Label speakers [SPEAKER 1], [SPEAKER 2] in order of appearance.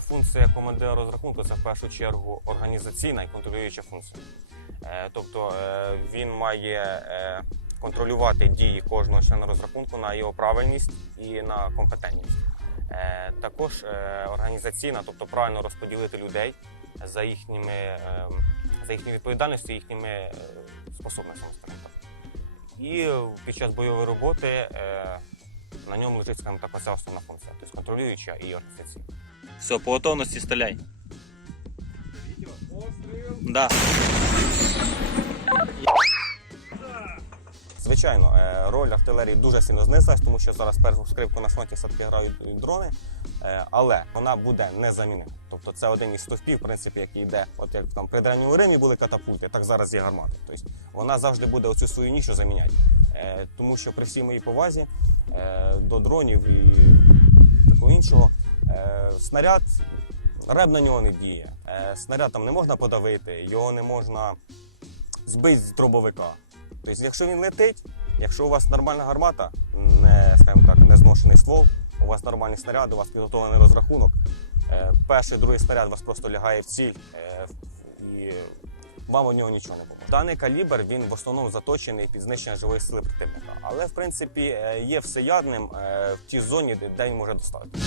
[SPEAKER 1] Функція командира розрахунку це в першу чергу організаційна і контролююча функція. Е, Тобто е, він має е, контролювати дії кожного члена розрахунку на його правильність і на компетентність. Також організаційна, тобто правильно розподілити людей за їхніми е, за їхньою відповідальністю, їхніми способностями. І під час бойової роботи на ньому лежить, скажімо так, оця основна функція, тобто контролююча і організаційна.
[SPEAKER 2] Все, по готовності стріляй. Да.
[SPEAKER 1] Звичайно, е, роль артилерії дуже сильно знизилась, тому що зараз першу скрипку на фронті все-таки грають дрони, е, але вона буде незамінним. Тобто це один із стовпів, в принципі, який йде, от як там при древньому Римі були катапульти, так зараз є гармати. Тобто вона завжди буде оцю свою нішу заміняти. Е, Тому що при всій моїй повазі до дронів і такого іншого, снаряд реб на нього не діє. Е, Снаряд там не можна подавити, його не можна збити з дробовика. Тобто, якщо він летить, якщо у вас нормальна гармата, не, скажімо так, не зношений ствол, у вас нормальний снаряд, у вас підготовлений розрахунок, е, перший, другий снаряд вас просто лягає в ціль е, і вам у нього нічого не поможе. Даний калібр він в основному заточений під знищення живої сили противника, але в принципі є всеядним в тій зоні, де він може доставити.